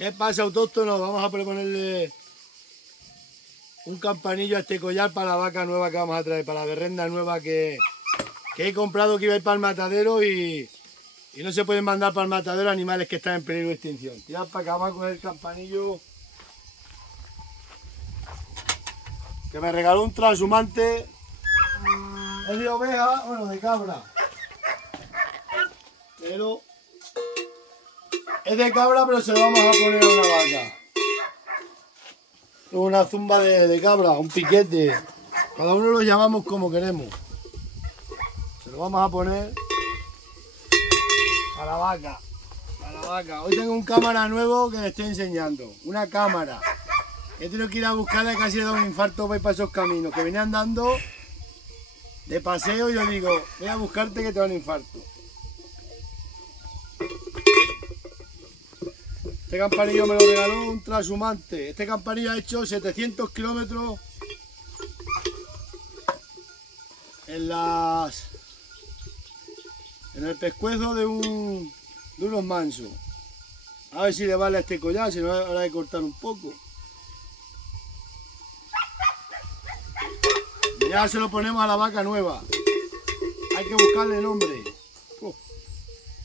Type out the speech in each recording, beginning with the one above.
¿Qué pasa, autóctonos? Vamos a ponerle un campanillo a este collar para la vaca nueva que vamos a traer, para la berrenda nueva que he comprado, que iba a ir para el matadero y no se pueden mandar para el matadero animales que están en peligro de extinción. Tirad para acá, vamos a coger el campanillo que me regaló un transhumante. Es de oveja, bueno, de cabra. Pero es de cabra, pero se lo vamos a poner a una vaca. Una zumba de cabra, un piquete. Cada uno lo llamamos como queremos. Se lo vamos a poner a la vaca. A la vaca. Hoy tengo un cámara nuevo que le estoy enseñando. Una cámara. He tenido que ir a buscarla, casi he dado un infarto para ir para esos caminos. Que venía andando de paseo y yo digo, voy a buscarte que te da un infarto. Este campanillo me lo regaló un transhumante. Este campanillo ha hecho 700 kilómetros en el pescuezo de unos mansos. A ver si le vale a este collar, si no habrá que cortar un poco. Ya se lo ponemos a la vaca nueva. Hay que buscarle nombre.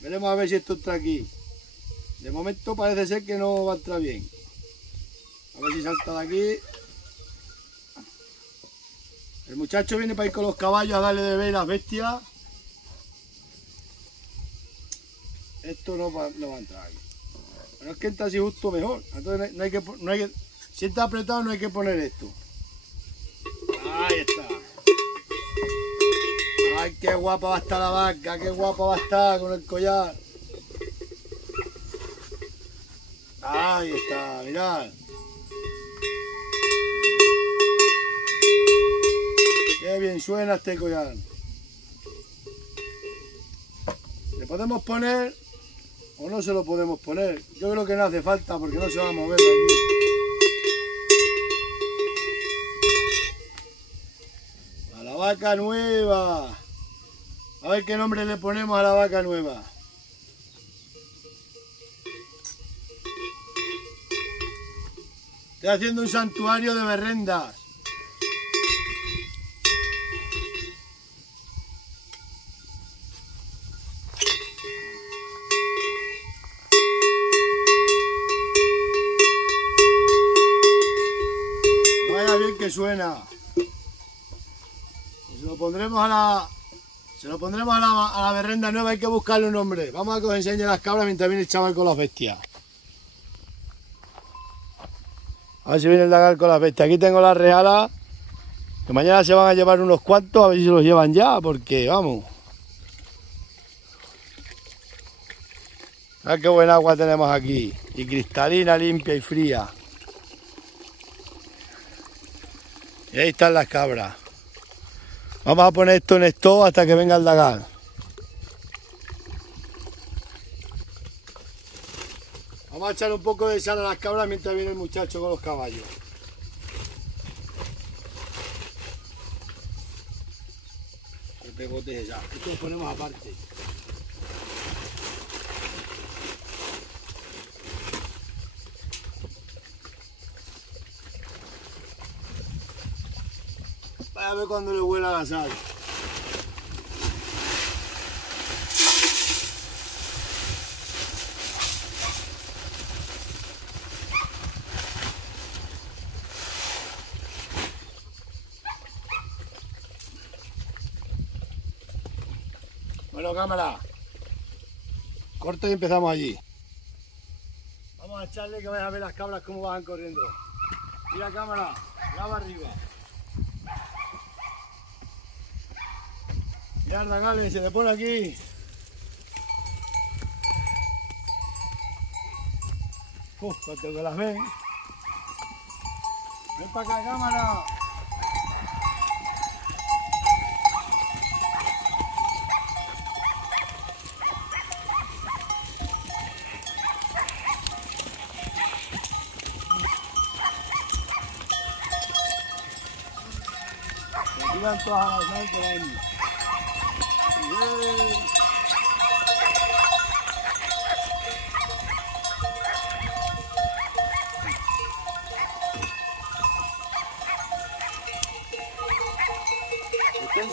Veremos a ver si esto entra aquí. De momento parece ser que no va a entrar bien. A ver si salta de aquí. El muchacho viene para ir con los caballos a darle de beber a las bestias. Esto no va a entrar aquí. Pero es que entra así justo mejor. Entonces no hay que, si está apretado no hay que poner esto. Ahí está. Ay, qué guapa va a estar la vaca, qué guapa va a estar con el collar. Ahí está, mirad. Qué bien suena este collar. ¿Le podemos poner o no se lo podemos poner? Yo creo que no hace falta porque no se va a mover de aquí. A la vaca nueva. A ver qué nombre le ponemos a la vaca nueva. Estoy haciendo un santuario de berrendas. Vaya bien que suena. Se lo pondremos a la berrenda nueva, hay que buscarle un nombre. Vamos a que os enseñe las cabras mientras viene el chaval con las bestias. A ver si viene el lagar con las bestias. Aquí tengo las realas, que mañana se van a llevar unos cuantos, a ver si se los llevan ya, porque vamos. A ver qué buen agua tenemos aquí. Y cristalina, limpia y fría. Y ahí están las cabras. Vamos a poner esto en esto hasta que venga el lagar. Vamos a echar un poco de sal a las cabras mientras viene el muchacho con los caballos. El pegote de sal. Esto lo ponemos aparte. Vaya a ver cuando le huela la sal. Bueno, cámara, corto y empezamos allí. Vamos a echarle que vais a ver las cabras cómo van corriendo. Mira, cámara, graba arriba. Mira, Ragales, se le pone aquí. Cuanto que las ven. Ven para acá, cámara. Se tiran todas a la sal que van.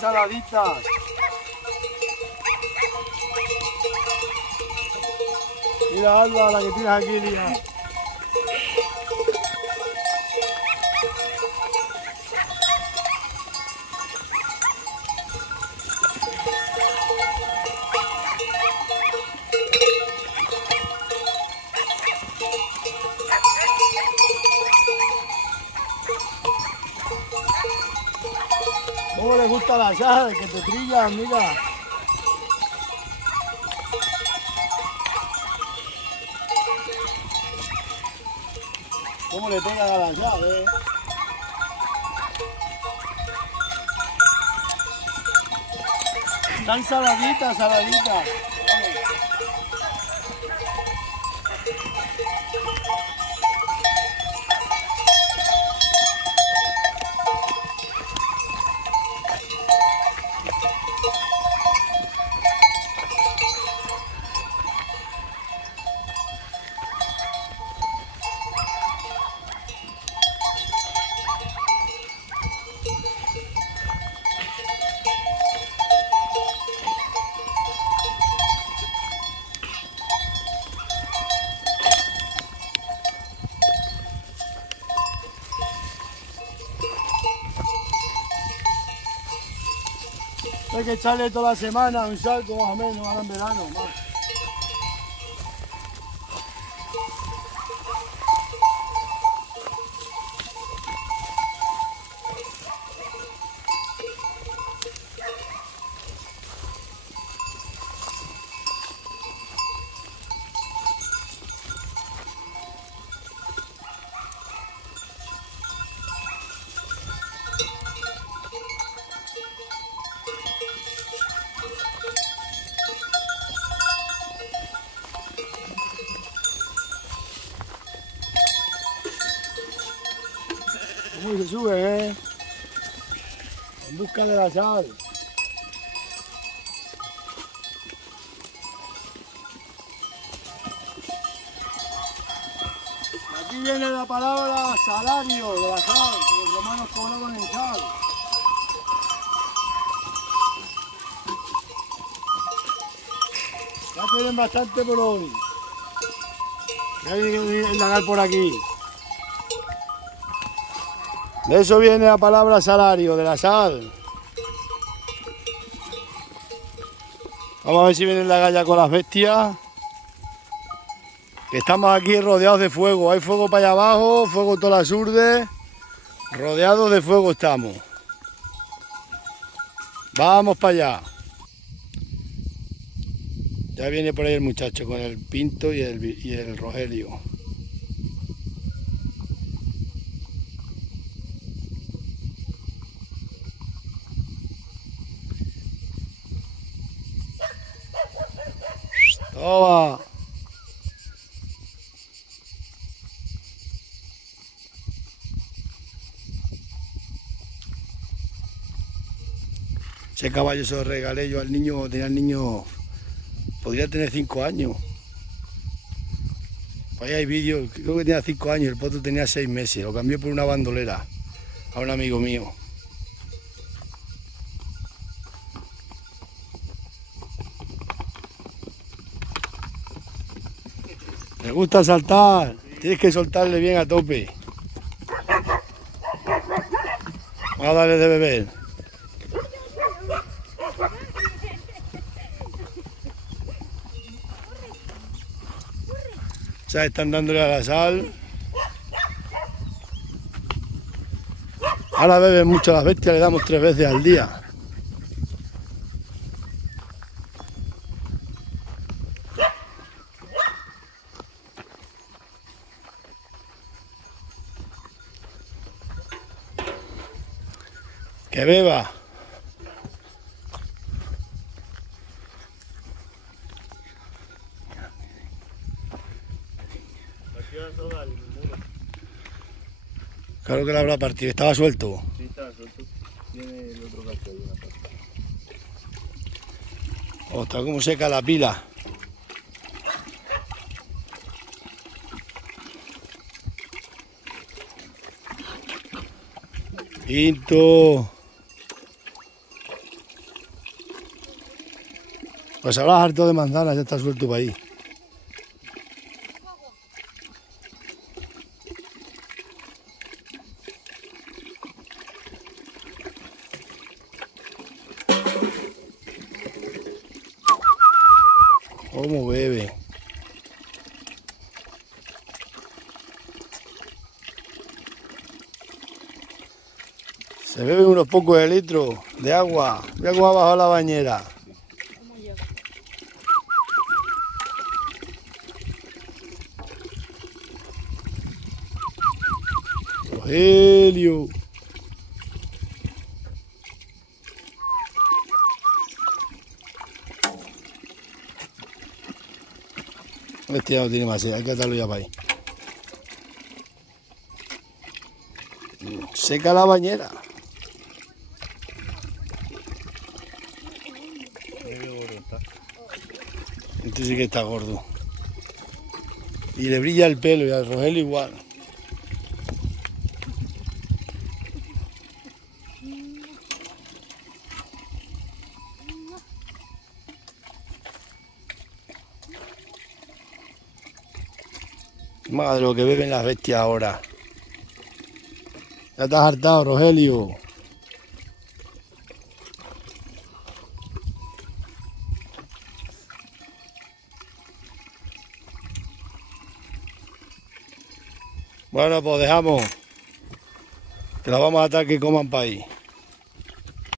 saladitas. Mira, Alba, la que tienes aquí, mira. ¿Cómo les gusta la sal? Que te trillan, mira. ¿Cómo le pegan a la sal, Están saladitas, saladitas. Hay que echarle toda la semana un salto más o menos, ahora en verano. Más. ¿Cómo se sube, En busca de la sal. Aquí viene la palabra salario de la sal, que los romanos cobraban en sal. Ya tienen bastante por hoy. Ya hay que indagar por aquí. De eso viene la palabra salario, de la sal. Vamos a ver si viene la galla con las bestias. Estamos aquí rodeados de fuego. Hay fuego para allá abajo, fuego todas las urdes. Rodeados de fuego estamos. Vamos para allá. Ya viene por ahí el muchacho con el Pinto y el Rogelio. Toma. Ese caballo se lo regalé yo al niño, tenía el niño, podría tener 5 años. Ahí hay vídeos, creo que tenía 5 años, el potro tenía 6 meses, lo cambié por una bandolera a un amigo mío. Me gusta saltar, tienes que soltarle bien a tope. Vamos a darle de beber. Ya están dándole a la sal. Ahora beben mucho las bestias, le damos 3 veces al día. Que beba. Claro que la habrá partido, estaba suelto. Sí, estaba suelto. Tiene el otro cacho ahí una parte. Ostras, cómo seca la pila. Pinto. Pues ahora harto de manzanas, ya está suelto para ahí. ¿Cómo bebe? Se beben unos pocos de litros de agua. Mira cómo ha bajado la bañera. Rogelio. Este ya no tiene más sed, hay que atarlo ya para ahí. Seca la bañera. Este sí que está gordo. Y le brilla el pelo y al Rogelio igual. Madre, lo que beben las bestias ahora. Ya estás hartado, Rogelio. Bueno, pues dejamos. Que la vamos a atar que coman para ahí.